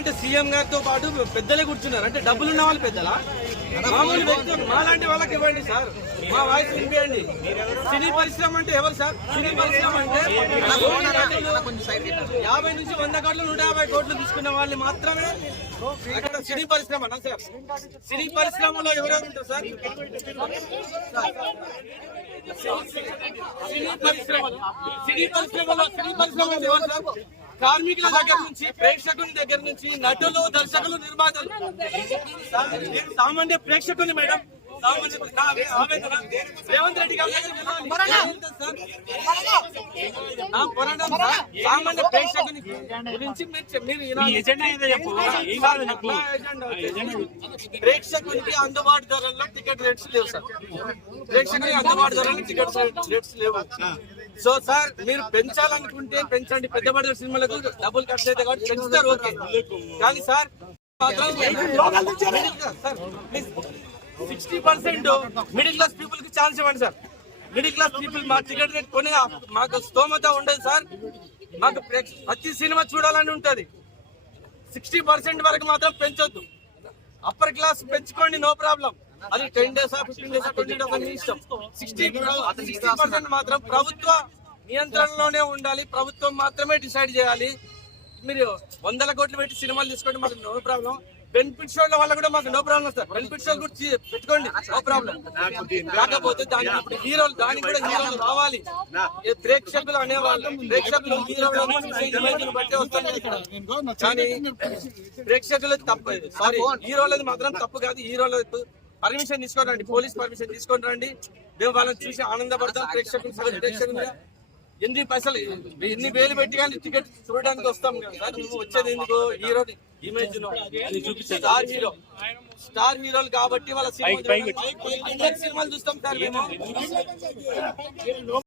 అంటే సీఎం గారితో పాటు పెద్దలే కూర్చున్నారు. అంటే డబ్బులు ఉన్న వాళ్ళు పెద్దలా? మామూలు వ్యక్తులు మాలాంటి వాళ్ళకి ఇవ్వండి సార్, మా వాయిస్ వినిపించండి. సినీ పరిశ్రమ అంటే ఎవరు సార్? సినీ పరిశ్రమ అంటే 50 నుంచి 100 కోట్లు 150 కోట్లు తీసుకున్న వాళ్ళు మాత్రమే అక్కడ సినీ పరిశ్రమ అన్నా సార్? సినీ పరిశ్రమలో ఎవరెవరు ఉంటారు సార్? సినీ పరిశ్రమ ఎవరు సార్? కార్మికుల దగ్గర నుంచి, ప్రేక్షకుల దగ్గర నుంచి, నటులు, దర్శకులు, నిర్మాతలు, సామాన్య ప్రేక్షకుని మేడం, రేవంత్ రెడ్డి గారి సామాన్య ప్రేక్షకుని గురించి ప్రేక్షకునికి అందుబాటు ధరల్లో టికెట్ రేట్స్ లేవు సార్. ప్రేక్షకునికి అందుబాటు ధరల్లో టికెట్ రేట్స్ లేవు. సో సార్, మీరు పెంచాలనుకుంటే పెంచండి. పెద్ద బడ్జెట్ సినిమాలకు డబ్బులు ఖర్చు అయితే కాబట్టి పెంచుతారు, ఓకే. కానీ సార్ 60% మిడిల్ క్లాస్ పీపుల్ కి ఛాన్స్ ఇవ్వండి సార్. మిడిల్ క్లాస్ పీపుల్ మా టికెట్ రేట్ కొని మాకు స్తోమత ఉండదు సార్. మాకు ప్రతి సినిమా చూడాలని ఉంటది. 60% వరకు మాత్రం పెంచొద్దు. అప్పర్ క్లాస్ పెంచుకోండి, నో ప్రాబ్లం. అది 10 days 15 days 20 days అని ఇష్టం. 60% మాత్రం ప్రభుత్వ నియంత్రణలోనే ఉండాలి. ప్రభుత్వం మాత్రమే డిసైడ్ చేయాలి. మీరు 100 కోట్లు పెట్టి సినిమాలు తీసుకోండి, మాకు నో ప్రాబ్లం. బెనిఫిట్ షోల వల్ల కూడా మాకు నో ప్రాబ్లం సార్. బెనిఫిట్ షోలు కూడా పెట్టుకోండి, నో ప్రాబ్లం. కాకపోతే దానికి ఇప్పుడు హీరోలు, దానికి కూడా హీరోలు రావాలి. ప్రేక్షకులు అనేవాళ్ళు, ప్రేక్షకులు హీరోలను బట్టి వస్తుంది. కానీ ప్రేక్షకులు తప్పు, సారీ హీరోలది మాత్రం తప్పు కాదు. హీరోల పర్మిషన్ తీసుకొని రండి, పోలీస్ పర్మిషన్ తీసుకొని రండి. మేము వాళ్ళని చూసి ఆనందపడతాం. ప్రేక్షకులు ఎన్ని పైసలు, ఎన్ని వేలు పెట్టి కానీ టికెట్ చూడడానికి వస్తాం కదా. నువ్వు వచ్చేది ఎందుకు? హీరో ఇమేజ్ స్టార్ హీరోలు కాబట్టి వాళ్ళ సినిమాలు చూస్తాం సార్ మేము.